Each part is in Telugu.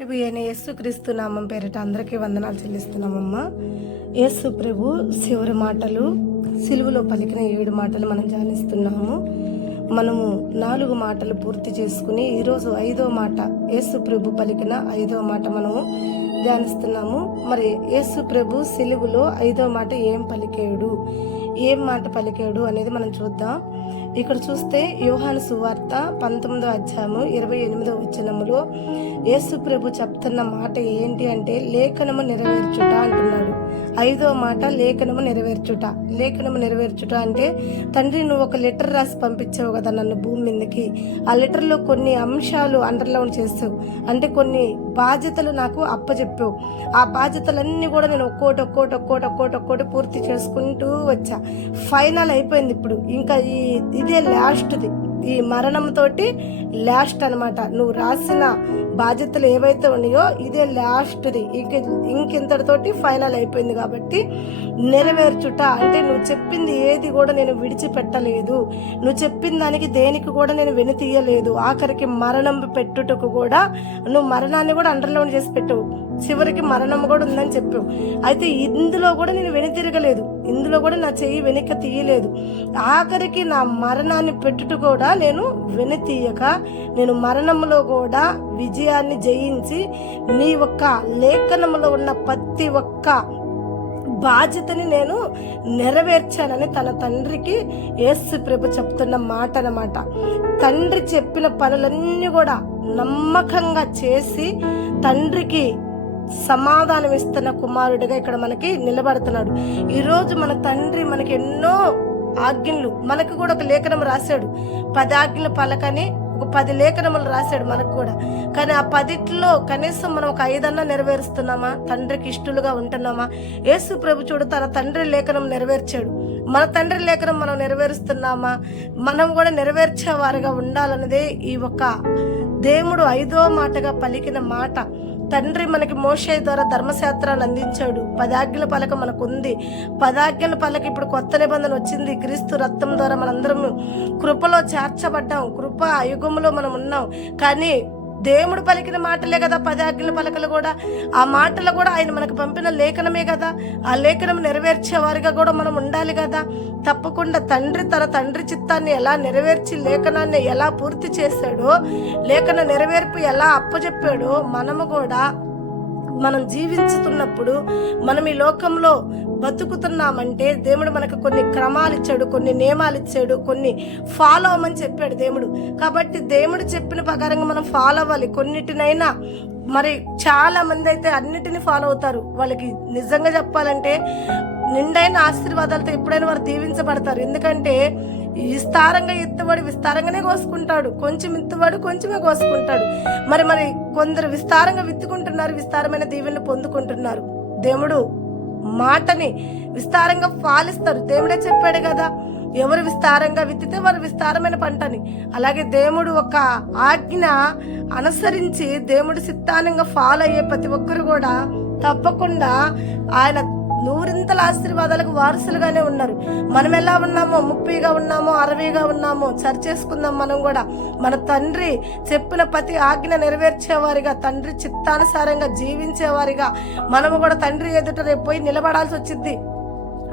ప్రభు అయిన యేసు క్రీస్తు నామం పేరిట అందరికీ వందనాలు చెల్లిస్తున్నామమ్మా. యేసు ప్రభు చివరి మాటలు, సిలువలో పలికిన 7 మాటలు మనం ధ్యానిస్తున్నాము. మనము 4 మాటలు పూర్తి చేసుకుని ఈరోజు 5వ మాట, యేసు ప్రభు పలికిన 5వ మాట మనము ధ్యానిస్తున్నాము. మరి యేసు ప్రభు సిలువలో 5వ మాట ఏం మాట పలికాడు అనేది మనం చూద్దాం. ఇక్కడ చూస్తే యోహాను సువార్త 19వ అధ్యాయము 28వ వచనములో యేసు ప్రభు చెప్తున్న మాట ఏంటి అంటే లేఖనము నెరవేర్చుట అంటున్నాడు. 5వ మాట లేఖనము నెరవేర్చుట అంటే తండ్రి నువ్వు ఒక లెటర్ రాసి పంపించావు కదా నన్ను భూమి మీదకి. ఆ లెటర్లో కొన్ని అంశాలు అండర్లైన్ చేసావు, అంటే కొన్ని బాధ్యతలు నాకు అప్పచెప్పావు. ఆ బాధ్యతలన్నీ కూడా నేను ఒక్కోటి పూర్తి చేసుకుంటూ వచ్చా. ఫైనల్ అయిపోయింది. ఇప్పుడు ఇంకా ఇదే లాస్ట్ది, ఈ మరణంతో లాస్ట్ అనమాట. నువ్వు రాసిన బాధ్యతలు ఏవైతే ఉన్నాయో ఇదే లాస్ట్ది, ఇంకింతటితోటి ఫైనల్ అయిపోయింది. కాబట్టి నెరవేర్చుట అంటే నువ్వు చెప్పింది ఏది కూడా నేను విడిచిపెట్టలేదు, నువ్వు చెప్పిన దానికి దేనికి కూడా నేను వెనుతీయలేదు. ఆఖరికి మరణం పెట్టుటకు కూడా నువ్వు మరణాన్ని కూడా అండర్లైన్ చేసి పెట్టావు, చివరికి మరణం కూడా ఉందని చెప్పావు. అయితే ఇందులో కూడా నేను వెనుతిరగలేదు, ఇందులో కూడా నా చెయ్యి వెనక్కి తీయలేదు. ఆఖరికి నా మరణాన్ని పెట్టుట కూడా నేను వెనుతీయక నేను మరణంలో కూడా విజయాన్ని జయించి నీ ఒక్క లేఖనంలో ఉన్న ప్రతి ఒక్క బాధ్యతని నేను నెరవేర్చానని తన తండ్రికి యేసు ప్రభు చెప్తున్న మాట అన్నమాట. తండ్రి చెప్పిన పనులన్నీ కూడా నమ్మకంగా చేసి తండ్రికి సమాధానం ఇస్తున్న కుమారుడిగా ఇక్కడ మనకి నిలబడుతున్నాడు. ఈరోజు మన తండ్రి మనకి ఎన్నో ఆజ్ఞలు, మనకు కూడా ఒక లేఖనం రాశాడు. 10 ఆజ్ఞల పలకని ఒక 10 లేఖనములు రాశాడు మనకు కూడా. కానీ ఆ 10లో కనీసం మనం ఒక 5 నెరవేరుస్తున్నామా? తండ్రికి ఇష్టలుగా ఉంటున్నామా? యేసు ప్రభు చూడు తన తండ్రి లేఖనం నెరవేర్చాడు. మన తండ్రి లేఖనం మనం నెరవేరుస్తున్నామా? మనం కూడా నెరవేర్చేవారుగా ఉండాలన్నదే ఈ ఒక దేవుడు 5వ మాటగా పలికిన మాట. తండ్రి మనకి మోషే ద్వారా ధర్మశాస్త్రాన్ని అందించాడు. 10 ఆజ్ఞల పలక మనకు ఉంది. 10 ఆజ్ఞల పలక ఇప్పుడు కొత్త నిబంధన వచ్చింది. క్రీస్తు రక్తం ద్వారా మనందరం కృపలో చేర్చబడ్డాం, కృప యుగంలో మనం ఉన్నాం. కానీ దేవుడు పలికిన మాటలే కదా 10 ఆజ్ఞల పలకలు కూడా. ఆ మాటలు కూడా ఆయన మనకు పంపిన లేఖనమే కదా. ఆ లేఖనం నెరవేర్చేవారిగా కూడా మనం ఉండాలి కదా. తప్పకుండా తన తండ్రి చిత్తాన్ని ఎలా నెరవేర్చి లేఖనాన్ని ఎలా పూర్తి చేశాడో, లేఖన నెరవేర్పు ఎలా అప్పచెప్పాడో మనము కూడా మనం జీవించుతున్నప్పుడు, మనం ఈ లోకంలో బతుకుతున్నామంటే దేవుడు మనకు కొన్ని క్రమాలు ఇచ్చాడు, కొన్ని నియమాలు ఇచ్చాడు, కొన్ని ఫాలో అవ్వమని చెప్పాడు దేవుడు. కాబట్టి దేవుడు చెప్పిన ప్రకారంగా మనం ఫాలో అవ్వాలి. కొన్నిటినైనా మరి చాలా మంది అయితే అన్నిటిని ఫాలో అవుతారు. వాళ్ళకి నిజంగా చెప్పాలంటే నిండైన ఆశీర్వాదాలతో ఎప్పుడైనా వారు దీవించబడతారు. ఎందుకంటే విస్తారంగా ఎత్తువాడు విస్తారంగానే కోసుకుంటాడు, కొంచెం ఎత్తువాడు కొంచెమే కోసుకుంటాడు. మరి కొందరు విస్తారంగా విత్తుకుంటున్నారు, విస్తారమైన దీవెనలు పొందుకుంటున్నారు. దేవుడు మాటని విస్తారంగా ఫాలిస్తారు. దేవుడే చెప్పాడు కదా, ఎవరు విస్తారంగా విత్తితే వారు విస్తారమైన పంటని. అలాగే దేవుడు ఒక ఆజ్ఞ అనుసరించి దేవుడు సిద్ధానంగా ఫాలో అయ్యే ప్రతి ఒక్కరు కూడా తప్పకుండా ఆయన 100 ఆశీర్వాదాలకు వారసులుగానే ఉన్నారు. మనం ఎలా ఉన్నామో, 30గా ఉన్నామో, 60గా ఉన్నామో సరిచేసుకుందాం. మనం కూడా మన తండ్రి చెప్పిన ప్రతి ఆజ్ఞ నెరవేర్చేవారిగా, తండ్రి చిత్తానుసారంగా జీవించేవారిగా మనము కూడా తండ్రి ఎదుట రేపు పోయి నిలబడాల్సి వచ్చింది.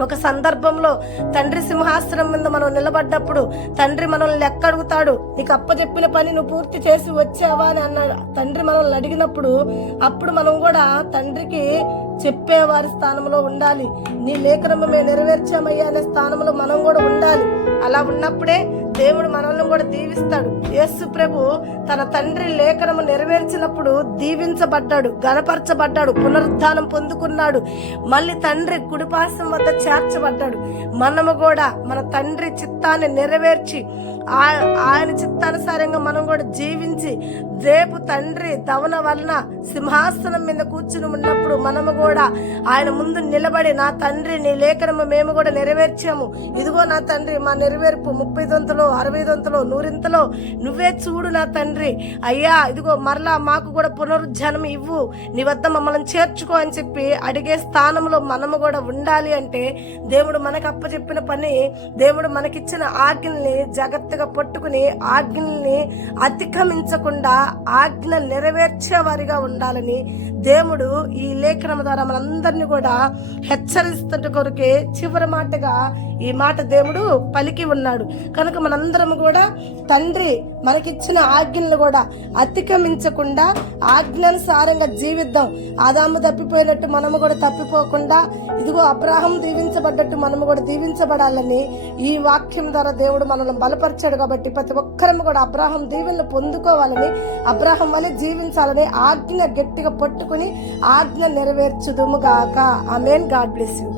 ఒక సందర్భంలో తండ్రి సింహాసనం మీద మనం నిలబడ్డప్పుడు తండ్రి మనల్ని లెక్క అడుగుతాడు. నీకు అప్పచెప్పిన పని నువ్వు పూర్తి చేసి వచ్చావా అని అన్నాడు తండ్రి మనల్ని అడిగినప్పుడు. అప్పుడు మనం కూడా తండ్రికి చెప్పేవారి స్థానంలో ఉండాలి. నీ లేఖనము మేము నెరవేర్చామయ్యా అనే స్థానంలో మనం కూడా ఉండాలి. అలా ఉన్నప్పుడే దేవుడు మనల్ని కూడా దీవిస్తాడు. యేసు ప్రభు తన తండ్రి లేఖనము నెరవేర్చినప్పుడు దీవించబడ్డాడు, గణపరచబడ్డాడు, పునరుద్ధానం పొందుకున్నాడు, మళ్ళీ తండ్రి కుడిపార్శ్వం వద్ద చేర్చబడ్డాడు. మనము కూడా మన తండ్రి చిత్తాన్ని నెరవేర్చి ఆయన చిత్తానుసారంగా మనం కూడా జీవించి రేపు తండ్రి దవన వలన సింహాసనం మీద కూర్చుని ఉన్నప్పుడు మనము కూడా ఆయన ముందు నిలబడి, నా తండ్రి నీ లేఖనము మేము కూడా నెరవేర్చాము, ఇదిగో నా తండ్రి మా నెరవేర్పు 30 దొంతులో 60 100 నువ్వే చూడు నా తండ్రి. అయ్యా ఇదిగో మరలా మాకు కూడా పునరుజ్జన్మ ఇవ్వు, నీ వద్ద మమ్మల్ని చేర్చుకో అని చెప్పి అడిగే స్థానంలో మనము కూడా ఉండాలి. అంటే దేవుడు మనకు అప్పచెప్పిన పని, దేవుడు మనకిచ్చిన ఆజ్ఞల్ని జాగ్రత్తగా పట్టుకుని ఆజ్ఞల్ని అతిక్రమించకుండా ఆజ్ఞ నెరవేర్చే వారిగా ఉండాలని దేవుడు ఈ లేఖనం ద్వారా మనందరినీ కూడా హెచ్చరిస్తున్న కొరకే చివరి మాటగా ఈ మాట దేవుడు పలికి ఉన్నాడు. కనుక మనందరం కూడా తండ్రి మనకిచ్చిన ఆజ్ఞలను కూడా అతిక్రమించకుండా ఆజ్ఞానుసారంగా జీవిద్దాం. ఆదాము తప్పిపోయినట్టు మనము కూడా తప్పిపోకుండా, ఇదిగో అబ్రాహాం దీవించబడ్డట్టు మనము కూడా దీవించబడాలని ఈ వాక్యం ద్వారా దేవుడు మనల్ని బలపరిచాడు. కాబట్టి ప్రతి ఒక్కరం కూడా అబ్రాహాం దీవెనలు పొందుకోవాలని, అబ్రాహాం వలె జీవించాలని ఆజ్ఞ గట్టిగా పట్టుకుని ఆజ్ఞ నెరవేర్చుదుము గాక. ఆమేన్. God bless you.